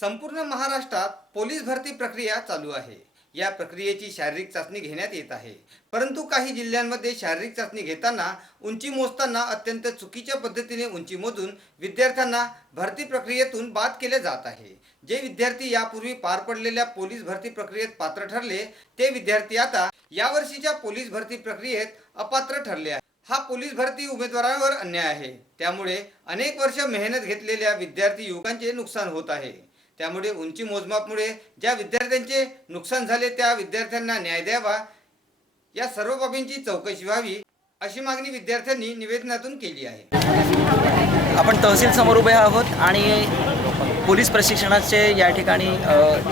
संपूर्ण महाराष्ट्रात पोलीस भरती प्रक्रिया चालू आहे. या प्रक्रियेची शारीरिक चाचणी घेण्यात येत आहे. परंतु काही जिल्ह्यांमध्ये शारीरिक चाचणी घेताना उंची मोजताना अत्यंत चुकीच्या पद्धतीने उंची मोजून विद्यार्थ्यांना भरती प्रक्रियेतून बाद केले जात आहे. जे विद्यार्थी यापूर्वी पार पडलेल्या पोलीस भरती प्रक्रियेत पात्र ठरले ते विद्यार्थी आता यावर्षीच्या पोलीस भरती प्रक्रियेत अपात्र ठरले आहे हा पोलीस भरती उमेदवारांवर अन्याय आहे. त्यामुळे अनेक वर्ष मेहनत घेतलेल्या विद्यार्थी युवकांचे नुकसान होत आहे. त्यामुळे उंची मोजमापमुळे ज्या विद्यार्थ्यांचे नुकसान झाले त्या विद्यार्थ्यांना न्याय द्यावा. या सर्व बाबींची चौकशी व्हावी अशी मागणी विद्यार्थ्यांनी निवेदनातून केली आहे. आपण तहसील समोर उभे आहोत आणि पोलीस प्रशिक्षणाचे या ठिकाणी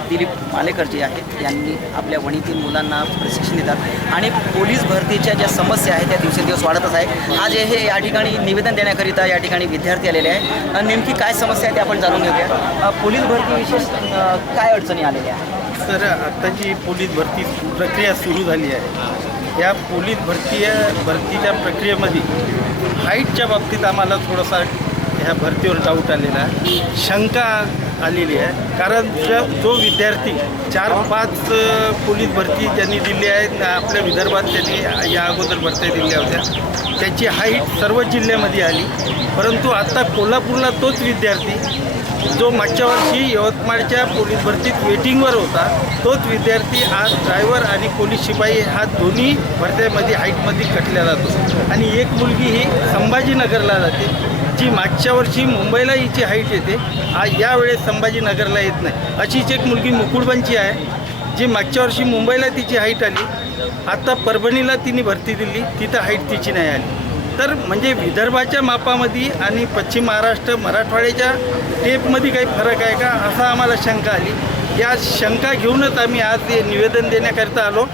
दिलीप मालेकर जे आहेत. यांनी आपल्या वणीतील मुलांना प्रशिक्षण देतात. आणि पोलीस भरतीच्या ज्या समस्या आहेत त्या दिवसेंदिवस वाढतच आहे आज हे या ठिकाणी निवेदन देण्याकरिता या ठिकाणी विद्यार्थी आलेले आहे नेमकी काय समस्या आहे ते आपण जाणून घेऊया. पोलीस भरतीविषयी काय अडचणी आलेल्या आहेत? सर आत्ताची पोलीस भरती प्रक्रिया सुरू झाली आहे या पोलीस भरती भरतीच्या प्रक्रियेमध्ये हाईटच्या बाबतीत आम्हाला थोडासा ह्या भरतीवर डाऊट आलेला आहे. शंका आलेली आहे. कारण ज जो विद्यार्थी चार पाच पोलीस भरती ज्यांनी दिली आहे आपल्या विदर्भात त्यांनी या अगोदर भरत्या दिल्या होत्या. त्याची हाईट सर्व जिल्ह्यामध्ये आली. परंतु आता कोल्हापूरला तोच विद्यार्थी जो मागच्या वर्षी यवतमाळच्या पोलीस भरतीत वेटिंगवर होता तोच विद्यार्थी आज ड्रायव्हर आणि पोलीस शिपाई हा दोन्ही भरत्यामध्ये हाईटमध्ये कटल्या जातो. आणि एक मुलगी ही संभाजीनगरला जाते जी मागच्या वर्षी मुंबईला हिची हाईट येते. आज यावेळेस संभाजीनगरला येत नाही. अशीच एक मुलगी मुकुडबनची आहे जी मागच्या वर्षी मुंबईला तिची हाईट आली. आता परभणीला तिने भरती दिली तिथं हाईट तिची नाही आली. तर म्हणजे विदर्भाच्या मापामध्ये आणि पश्चिम महाराष्ट्र मराठवाड्याच्या टेपमध्ये काही फरक आहे का असा आम्हाला शंका आली. या शंका घेऊनच आम्ही आज हे निवेदन देण्याकरिता आलो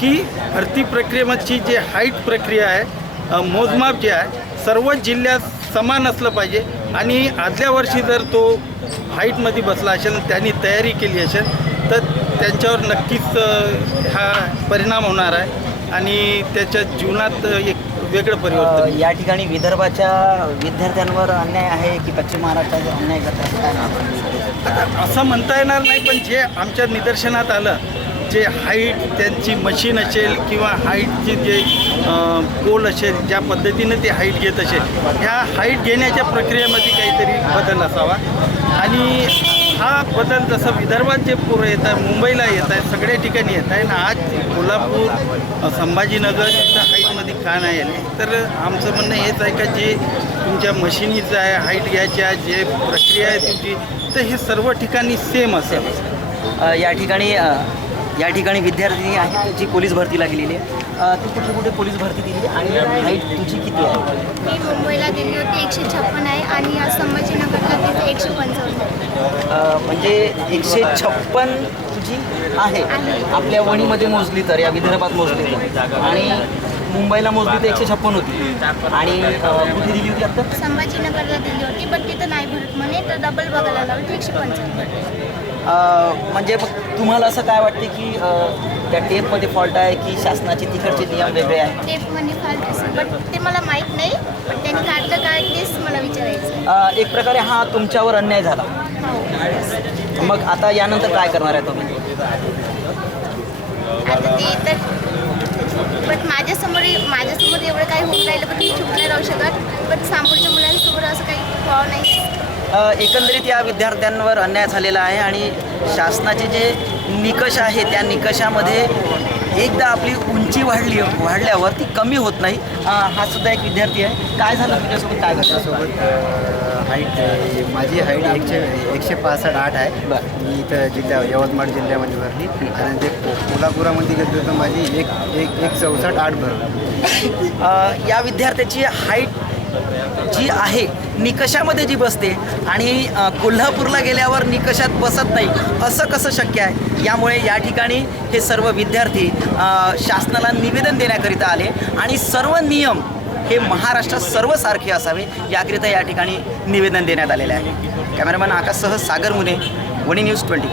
की भरती प्रक्रियेमधची जे हाईट प्रक्रिया आहे मोजमाप जे आहे सर्व जिल्ह्यात समान असलं पाहिजे आणि आदल्या वर्षी जर तो हाईटमध्ये बसला असेल त्यांनी तयारी केली असेल तर त्यांच्यावर नक्कीच हा परिणाम होणार आहे. आणि त्याच्या जीवनात एक वेगळं परिवर्तन. या ठिकाणी विदर्भाच्या विद्यार्थ्यांवर अन्याय आहे की पश्चिम महाराष्ट्राचा अन्याय करतात नाव? असं म्हणता येणार नाही पण जे आमच्या निदर्शनात आलं जे हाईट त्यांची मशीन असेल किंवा हाईटची जे पोल असेल ज्या पद्धतीनं ते हाईट घेत असेल ह्या हाईट घेण्याच्या प्रक्रियेमध्ये काहीतरी बदल असावा आणि हा बदल जसं विदर्भात जे पोरं येत आहे मुंबईला येत आहे सगळ्या ठिकाणी येत आहे ना आज कोल्हापूर संभाजीनगर इथं हाईटमध्ये का नाही आले तर आमचं म्हणणं हेच आहे का जे तुमच्या मशिनीचं आहे हाईट घ्यायच्या जे प्रक्रिया आहे तुमची तर हे सर्व ठिकाणी सेम असेल या ठिकाणी या ठिकाणी विद्यार्थी आहेत जी पोलीस भरतीला गेलेली आहे. ती कुठे कुठे पोलीस भरती दिली आणि हाईट तुझी किती आहे? मी मुंबईला दिली होती एकशे छप्पन आहे आणि आज संभाजीनगरला तिथे एकशे पंचावन्न आहे. अ, म्हणजे एकशे छप्पन तुझी आहे. आहे. आपल्या वणीमध्ये मोजली तर या विदर्भात मोजली तर. आणि मुंबईला मोजली तर एकशे छप्पन होती. आणि कुठे दिली होती आता? संभाजीनगरला दिली होती पण तिथं नाही भरत म्हणे तर डबल बघायला एकशे म्हणजे मग तुम्हाला असं काय वाटते की त्या टेपमध्ये फॉल्ट आहे की शासनाचे तिकडचे नियम वेगळे आहेत? ते म्हणे फाल्ट असेल बट ते मला माहीत नाही पण त्यांनी काढलं काय तेच मला विचारायचं एक प्रकारे हा तुमच्यावर अन्याय झाला. हो. मग आता यानंतर काय करणार आहे तुम्ही? आता ते तर बट माझ्यासमोर माझ्यासमोर एवढं काही होऊन राहिलं पण मी चुप नाही राहू शकत. पण समोरच्या मुलांसमोर असं काही व्हावं नाही. एकंदरीत या विद्यार्थ्यांवर अन्याय झालेला आहे आणि शासनाचे जे निकष आहे त्या निकषामध्ये एकदा आपली उंची वाढली वाढल्यावर ती कमी होत नाही. हा सुद्धा एक विद्यार्थी आहे. काय झालं तुझ्यासोबत? काय सोबत हाईट माझी हाईट एकशे एकशे पासष्ट आठ आहे. मी इथं जिल्ह्या यवतमाळ जिल्ह्यामध्ये भरली. आणि ते कोल्हापुरामध्ये गेलो तर माझी एक एक एक चौसष्ट आठ भरली. या विद्यार्थ्याची हाईट जी आहे निकषामध्ये जी बसते आणि कोल्हापूरला गेल्यावर निकषात बसत नाही असं कसं शक्य आहे? यामुळे या ठिकाणी हे सर्व विद्यार्थी शासनाला निवेदन देण्याकरिता आले आणि सर्व नियम हे महाराष्ट्रात सर्वसारखे असावे याकरिता या ठिकाणी निवेदन देण्यात आलेले आहे. कॅमेरामॅन आकाशसह सागर मुने वणी न्यूज ट्वेंटी.